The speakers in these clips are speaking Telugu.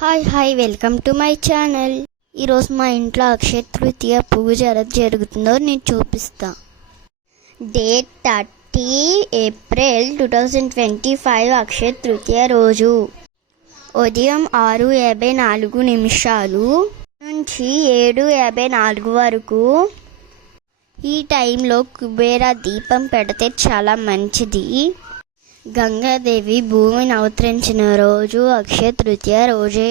Hi hi welcome to my channel. ఈరోజు మా ఇంట్లో అక్షయ తృతీయ పూజ ఎలా జరుగుతుందో నేను చూపిస్తా. Date thirty April two thousand twenty five Akshaya Tritiya రోజు. ఉదయం ఆరు యాభై నాలుగు నిమిషాలు నుంచి ఏడు యాభై నాలుగు వరకు. ఈ టైంలో కుబేర దీపం పెడితే చాలా మంచిది. గంగాదేవి భూమిని అవతరించిన రోజు అక్షయ తృతీయ రోజే.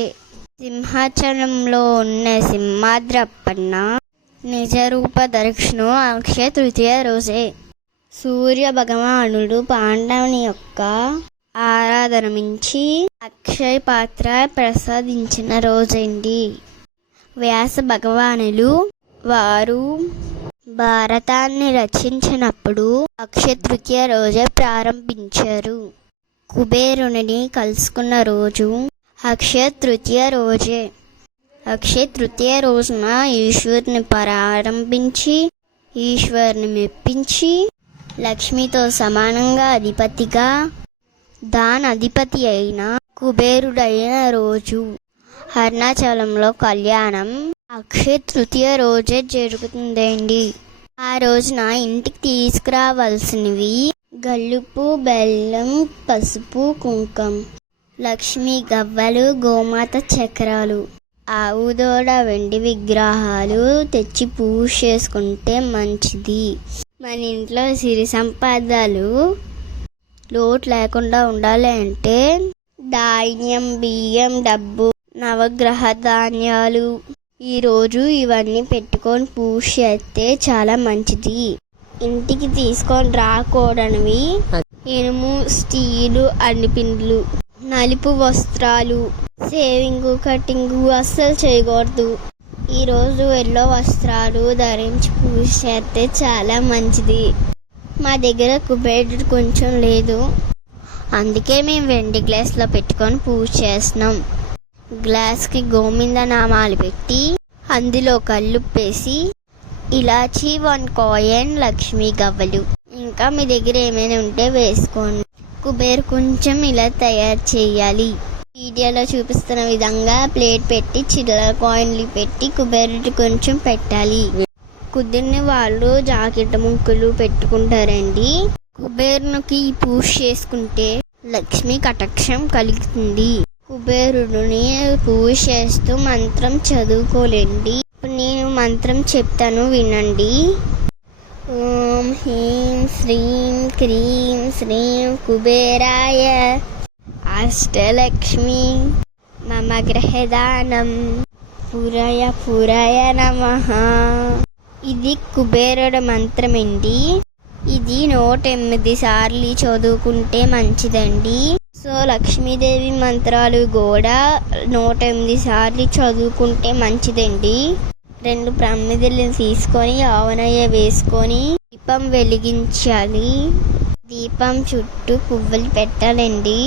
సింహాచలంలో ఉన్న సింహాద్రప్పన్న నిజరూప దర్శనం అక్షయ తృతీయ రోజే. సూర్య భగవానుడు పాండవుని యొక్క ఆరాధన మించి అక్షయ పాత్ర ప్రసాదించిన రోజండి వ్యాస భగవానులు వారు భారతాన్ని రచించినప్పుడు అక్షతృతీయ రోజే ప్రారంభించారు. కుబేరుని కలుసుకున్న రోజు అక్షయ తృతీయ రోజే. అక్షయ తృతీయ రోజున ఈశ్వరుని ప్రారంభించి ఈశ్వరుని మెప్పించి లక్ష్మితో సమానంగా అధిపతిగా దాని అధిపతి అయిన కుబేరుడైన రోజు. అరుణాచలంలో కళ్యాణం అక్షయ తృతీయ రోజే జరుగుతుందండి. ఆ రోజున ఇంటికి తీసుకురావాల్సినవి గల్లుపు బెల్లం పసుపు కుంకం లక్ష్మి గవ్వలు గోమాత చక్రాలు ఆవు దూడ వెండి విగ్రహాలు తెచ్చి పూజ చేసుకుంటే మంచిది. మన ఇంట్లో సిరి సంపదలు లోటు లేకుండా ఉండాలి అంటే ధాన్యం బియ్యం డబ్బు నవగ్రహ ధాన్యాలు ఈరోజు ఇవన్నీ పెట్టుకొని పూజ చేస్తే చాలా మంచిది. ఇంటికి తీసుకొని రాకూడనివి. ఇనుము స్టీలు అన్నిపిండ్లు నలుపు వస్త్రాలు సేవింగ్ కటింగ్ అస్సలు చేయకూడదు. ఈరోజు ఎల్లో వస్త్రాలు ధరించి పూజ చేస్తే చాలా మంచిది. మా దగ్గర కుబేరుడు కొంచెం లేదు. అందుకే మేము వెండి గ్లాస్లో పెట్టుకొని పూజ చేస్తున్నాం. గ్లాస్కి గోవింద నామాలు పెట్టి అందులో కల్లుప్పేసి ఇలాచి వన్ కాయిన్ లక్ష్మీ గవ్వలు. ఇంకా మీ దగ్గర ఏమైనా ఉంటే వేసుకోండి. కుబేర్ కొంచెం ఇలా తయారు చేయాలి. వీడియోలో చూపిస్తున్న విధంగా ప్లేట్ పెట్టి చిల్లర కాయిన్లు పెట్టి కుబేరుడు కొంచెం పెట్టాలి. కుదిరిన వాళ్ళు జాకెట్ ముక్కులు పెట్టుకుంటారండి. కుబేరునికి పూజ చేసుకుంటే లక్ష్మి కటాక్షం కలుగుతుంది. కుబేరుడిని పూజ చేస్తూ మంత్రం చదువుకోలేండి. ఇప్పుడు నేను మంత్రం చెప్తాను వినండి. ఓం హ్రీం శ్రీం క్రీం శ్రీం కుబేరాయ అష్టలక్ష్మి మమ గ్రహదానం పురయ పురయ నమ. ఇది కుబేరుడు మంత్రం అండి ఇది నూట ఎనిమిది సార్లు చదువుకుంటే మంచిదండి. సో లక్ష్మీదేవి మంత్రాలు కూడా నూట ఎనిమిది సార్లు చదువుకుంటే మంచిదండి. రెండు ప్రమిదలు తీసుకొని ఆవనయ్య వేసుకొని దీపం వెలిగించాలి. దీపం చుట్టూ పువ్వులు పెట్టాలండి.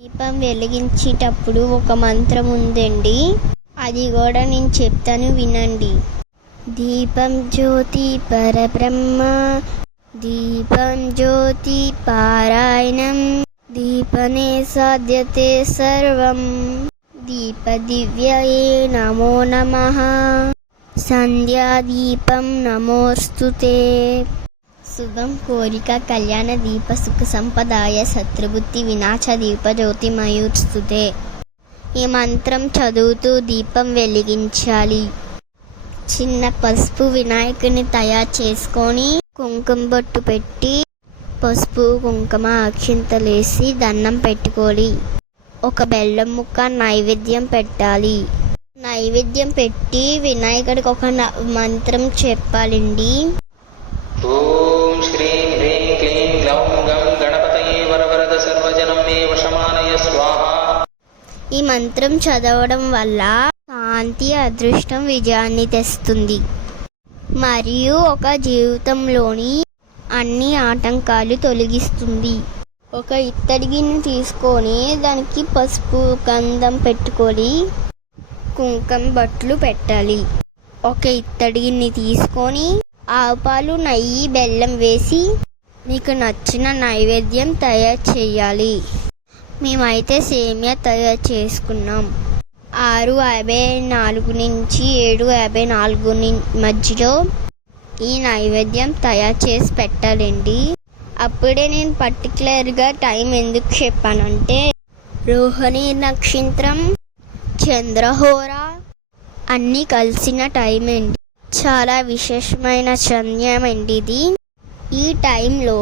దీపం వెలిగించేటప్పుడు ఒక మంత్రం ఉందండి. అది కూడా నేను చెప్తాను వినండి. దీపం జ్యోతి పరబ్రహ్మ దీపం జ్యోతి పారాయణం. దీపనే సాధ్యతే సర్వం దీప దివ్యయే నమో నమ సంధ్యాదీపం నమోస్తుతే శుభం కోరిక కళ్యాణ దీప సుఖ సంపదాయ శత్రుబుద్ధి వినాశ దీప జ్యోతిమయూస్తుతే ఈ మంత్రం చదువుతూ దీపం వెలిగించాలి. చిన్న పసుపు వినాయకుని తయారు చేసుకొని కుంకుమ బొట్టు పెట్టి పసుపు కుంకుమ అక్షింతలేసి దండం పెట్టుకోవాలి ఒక బెల్లం ముక్క నైవేద్యం పెట్టాలి. నైవేద్యం పెట్టి వినాయకుడికి ఒక మంత్రం చెప్పాలండి. ఈ మంత్రం చదవడం వల్ల శాంతి అదృష్టం విజయాన్ని తెస్తుంది. మరియు ఒక జీవితంలోని అన్ని ఆటంకాలు తొలగిస్తుంది. ఒక ఇత్తడి గిన్నె తీసుకొని దానికి పసుపు గంధం పెట్టుకొని కుంకుమ బట్టలు పెట్టాలి. ఒక ఇత్తడి గిన్నె తీసుకొని ఆవుపాలు నెయ్యి బెల్లం వేసి మీకు నచ్చిన నైవేద్యం తయారు చేయాలి. మేమైతే సేమియా తయారు చేసుకున్నాం. ఆరు యాభై నాలుగు నుంచి ఏడు యాభై నాలుగు మధ్యలో ఈ నైవేద్యం తయారు చేసి పెట్టాలండి. అప్పుడే నేను పర్టికులర్గా టైం ఎందుకు చెప్పానంటే రోహిణి నక్షత్రం చంద్రహోర అన్నీ కలిసిన టైం అండి. చాలా విశేషమైన సమయం అండి ఇది. ఈ టైంలో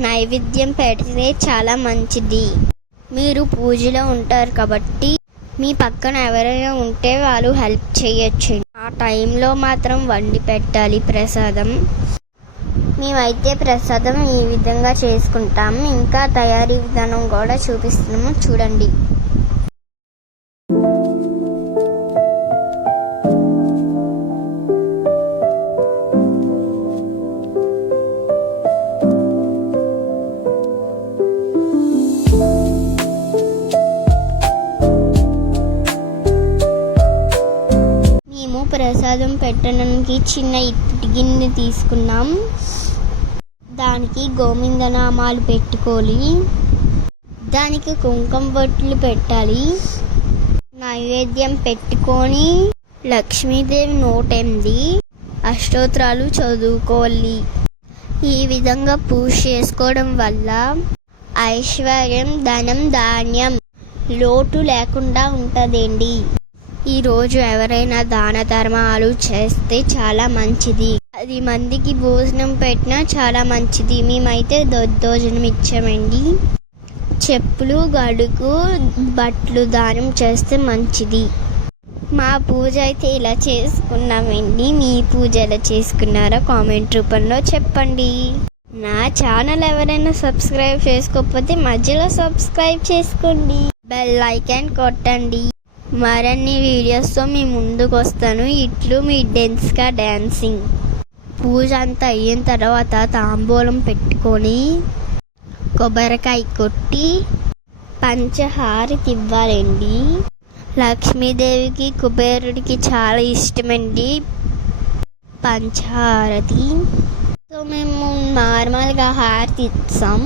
నైవేద్యం పెడితే చాలా మంచిది. మీరు పూజలో ఉంటారు కాబట్టి మీ పక్కన ఎవరైనా ఉంటే వాళ్ళు హెల్ప్ చేయొచ్చు టైంలో మాత్రం వండి పెట్టాలి ప్రసాదం. మేమైతే ప్రసాదం ఈ విధంగా చేసుకుంటాం. ఇంకా తయారీ విధానం కూడా చూపిస్తున్నాము. చూడండి. ప్రసాదం పెట్టడానికి చిన్న ఇత్తడి గిన్నె తీసుకున్నాం. దానికి గోవిందనామాలు పెట్టుకోవాలి. దానికి కుంకుమ బొట్లు పెట్టాలి. నైవేద్యం పెట్టుకొని లక్ష్మీదేవి నూటెనిమిది అష్టోత్తరాలు చదువుకోవాలి. ఈ విధంగా పూజ చేసుకోవడం వల్ల ఐశ్వర్యం ధనం ధాన్యం లోటు లేకుండా ఉంటుందండి ఈరోజు ఎవరైనా దాన ధర్మాలు చేస్తే చాలా మంచిది. పది మందికి భోజనం పెట్టినా చాలా మంచిది. మేమైతే దొద్దోజనం ఇచ్చామండి. చెప్పులు గడుగు బట్టలు దానం చేస్తే మంచిది. మా పూజ అయితే ఇలా చేసుకున్నామండి. మీ పూజ ఎలా చేసుకున్నారో కామెంట్ రూపంలో చెప్పండి. నా ఛానల్ ఎవరైనా సబ్స్క్రైబ్ చేసుకోకపోతే మధ్యలో సబ్స్క్రైబ్ చేసుకోండి. బెల్ ఐకాన్ కొట్టండి. మరిన్ని వీడియోస్తో మీ ముందుకు వస్తాను ఇట్లు మీ డెన్స్గా డ్యాన్సింగ్ పూజ అంతా అయిన తర్వాత తాంబూలం పెట్టుకొని కొబ్బరికాయ కొట్టి పంచహారతి ఇవ్వాలండి లక్ష్మీదేవికి కుబేరుడికి చాలా ఇష్టమండి పంచహారతి. సో మేము నార్మల్గా హారతి ఇస్తాం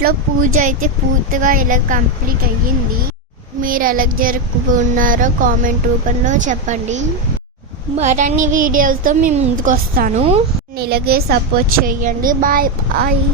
ఇంట్లో పూజ అయితే పూర్తిగా ఇలా కంప్లీట్ అయ్యింది. మీరు ఎలా జరుపుకున్నారో కామెంట్ రూపంలో చెప్పండి. మరిన్ని వీడియోలతో మేము ముందుకు వస్తాను ఇలాగే సపోర్ట్ చేయండి. Bye bye.